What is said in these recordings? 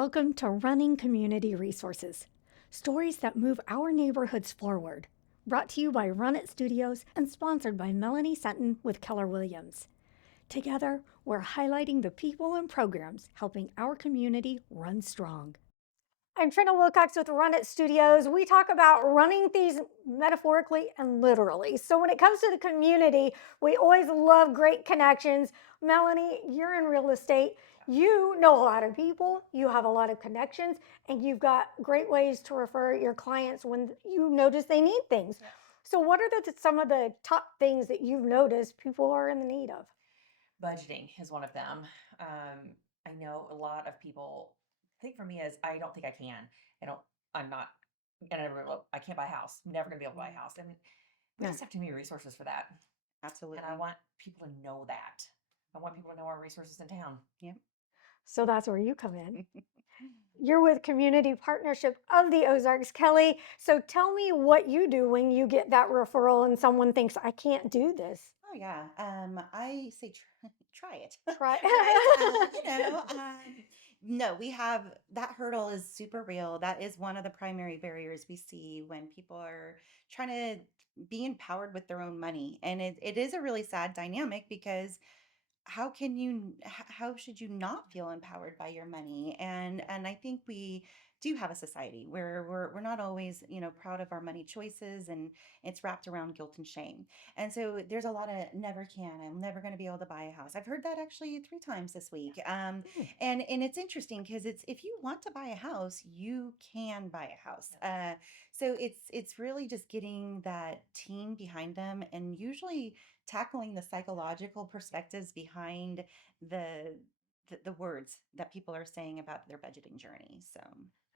Welcome to Running Community Resources, stories that move our neighborhoods forward. Brought to you by Run It Studios and sponsored by Melanie Sutton with Keller Williams. Together, we're highlighting the people and programs helping our community run strong. I'm Trina Wilcox with Run It Studios. We talk about running things metaphorically and literally. So when it comes to the community, we always love great connections. Melanie, you're in real estate. You know a lot of people, you have a lot of connections, and you've got great ways to refer your clients when you notice they need things. So what are some of the top things that you've noticed people are in the need of? Budgeting is one of them. I know a lot of people think for me is I don't think I can. I don't. I'm not. I can't buy a house. I'm never going to be able to buy a house, and we Yeah. just have too many resources for that. And I Absolutely. want people to know that. I want people to know our resources in town. Yep. So that's where you come in. You're with Community Partnership of the Ozarks, Kelly. So tell me what you do when you get that referral and someone thinks, I can't do this. Oh yeah. I say try it, Try. right? No, we have that hurdle is super real. That is one of the primary barriers we see when people are trying to be empowered with their own money, and it is a really sad dynamic because how should you not feel empowered by your money? And I think we do have a society where we're not always, proud of our money choices, and it's wrapped around guilt and shame. And so there's a lot of never can, I'm never going to be able to buy a house. I've heard that actually 3 times this week. And it's interesting because it's, if you want to buy a house, you can buy a house. So it's really just getting that team behind them, and usually tackling the psychological perspectives behind the the words that people are saying about their budgeting journey. So,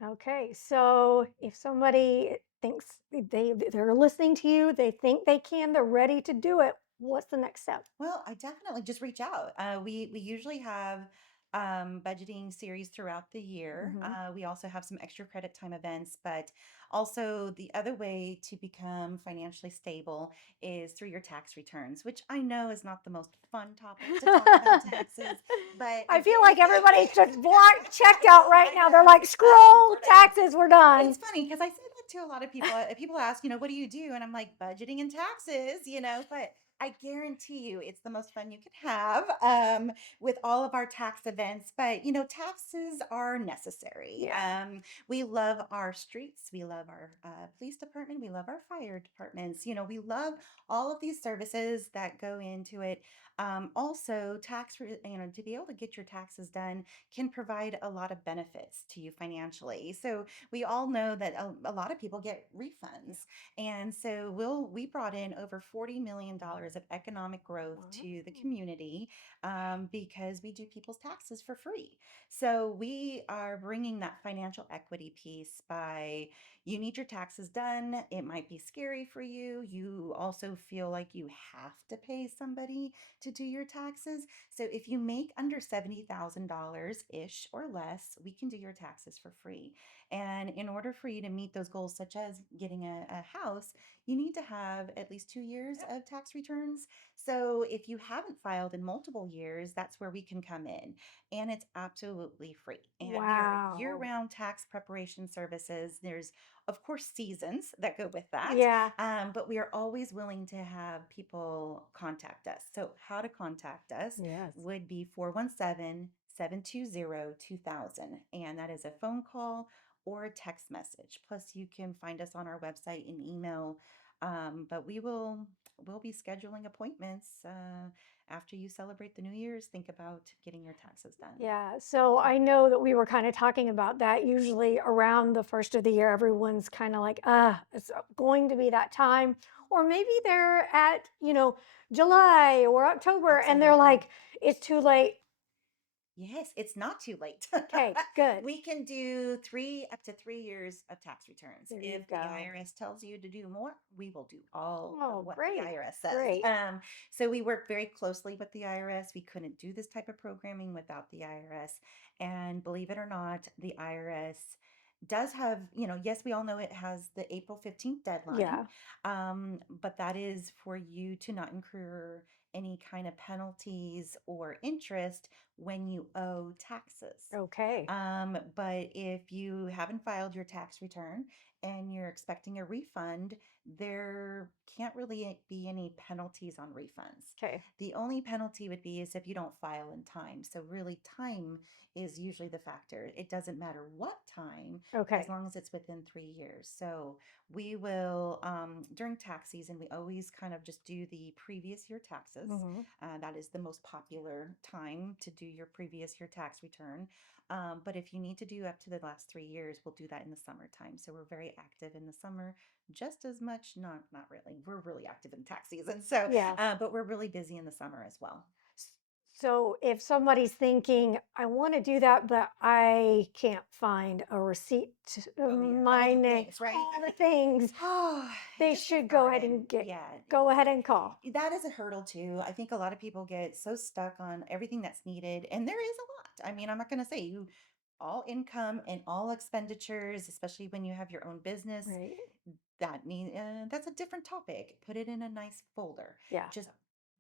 Okay, so if somebody thinks they're listening to you, they think they can, they're ready to do it, what's the next step? well, I definitely just reach out. We usually have budgeting series throughout the year. Hmm. We also have some extra credit time events, but also the other way to become financially stable is through your tax returns, which I know is not the most fun topic to talk about taxes, but I feel again, like everybody's just blocked, checked out right I now. They're know. like, scroll, We're done. taxes, we're done. It's funny because I say that to a lot of people. People ask, what do you do? And I'm like, budgeting and taxes, but I guarantee you it's the most fun you can have with all of our tax events. But, taxes are necessary. Yeah. We love our streets. We love our police department. We love our fire departments. We love all of these services that go into it. Also, to be able to get your taxes done can provide a lot of benefits to you financially. So we all know that a lot of people get refunds. And so we brought in over $40 million of economic growth Wow. to the community because we do people's taxes for free. So we are bringing that financial equity piece by you need your taxes done. It might be scary for you. You also feel like you have to pay somebody to do your taxes. So if you make under $70,000 ish or less, we can do your taxes for free. And in order for you to meet those goals, such as getting a house, you need to have at least 2 years of tax returns. So if you haven't filed in multiple years, that's where we can come in. And it's absolutely free. And we are year Wow. round tax preparation services. There's, of course, seasons that go with that. Yeah. But we are always willing to have people contact us. So, how to contact us Yes. would be 417-720-2000. And that is a phone call or a text message. Plus, you can find us on our website and email. But we'll be scheduling appointments after you celebrate the New Year's. Think about getting your taxes done. Yeah. So I know that we were kind of talking about that. Usually around the first of the year, everyone's kind of like, it's going to be that time. Or maybe they're at, July or October and they're Absolutely. like, it's too late. Yes, it's not too late. Okay, good. We can do up to 3 years of tax returns. There you If the go. IRS tells you to do more, we will do all of Oh, what the great. IRS says. Great. So we work very closely with the IRS. We couldn't do this type of programming without the IRS. And believe it or not, the IRS does have, yes, we all know it has the April 15th deadline, Yeah. but that is for you to not incur any kind of penalties or interest when you owe taxes. Okay. But if you haven't filed your tax return and you're expecting a refund, there can't really be any penalties on refunds. Okay. The only penalty would be is if you don't file in time. So really time is usually the factor. It doesn't matter what time as Okay. long as it's within 3 years. So we will, during tax season, we always kind of just do the previous year taxes. Mm-hmm. That is the most popular time to do your previous year tax return. But if you need to do up to the last 3 years, we'll do that in the summertime. So we're very active in the summer, just as much, not really. We're really active in tax season. So, Yeah. but we're really busy in the summer as well. So if somebody's thinking, I want to do that, but I can't find a receipt of Oh, yeah. my All the name, things, right? all the things, Oh, they just get should go ahead started. and get, Yeah. go ahead and call. That is a hurdle too. I think a lot of people get so stuck on everything that's needed, and there is a lot. I mean, I'm not going to say you all income and all expenditures, especially when you have your own business, Right. that's a different topic. Put it in a nice folder. Yeah. Just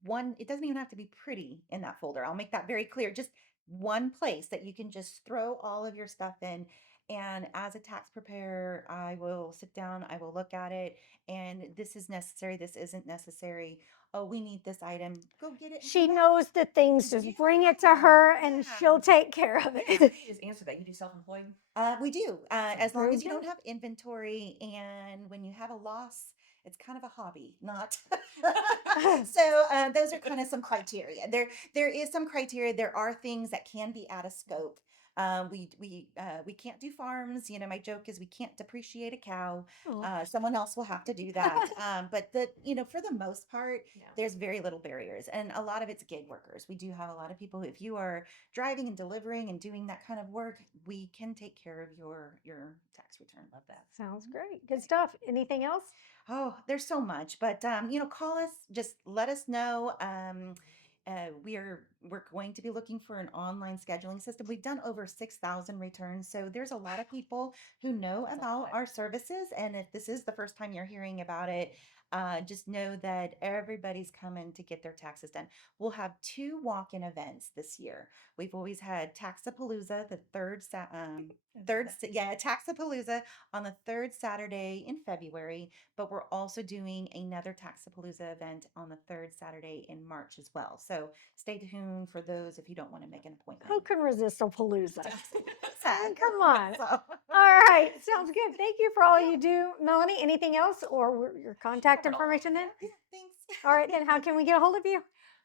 one, it doesn't even have to be pretty in that folder. I'll make that very clear. Just one place that you can just throw all of your stuff in. And as a tax preparer, I will sit down, I will look at it, and this is necessary, this isn't necessary. Oh, we need this item. Go get it and She come back. knows the things, just bring it to her and she'll take care of You it. just answer that. You do self-employed? We do, as long Very as you don't good. have inventory, and when you have a loss, it's kind of a hobby, not. So those are kind of some criteria. There is some criteria. There are things that can be out of scope. We can't do farms. You know, my joke is we can't depreciate a cow. Oh, Someone else will have to do that. But for the most part, Yeah. there's very little barriers, and a lot of it's gig workers. We do have a lot of people. If you are driving and delivering and doing that kind of work, we can take care of your tax return. Love that. sounds great. Good stuff. Anything else? Oh, there's so much, but call us. Just let us know. We're going to be looking for an online scheduling system. We've done over 6,000 returns, so there's a lot of people who know That's a about lot. our services. And if this is the first time you're hearing about it, just know that everybody's coming to get their taxes done. We'll have 2 walk-in events this year. We've always had Taxapalooza, the Taxapalooza on the third Saturday in February, but we're also doing another Taxapalooza event on the third Saturday in March as well. So stay tuned for those if you don't want to make an appointment. Who can resist a palooza? Sad. Come on. So, All right. Sounds good. Thank you for all you do. Melanie, anything else or your contact Covered a lot, information then? yeah, thanks. All right, then how can we get a hold of you?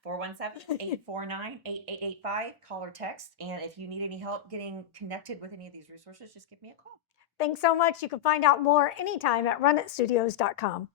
417-849-8885. Call or text. And if you need any help getting connected with any of these resources, just give me a call. Thanks so much. You can find out more anytime at runitstudios.com.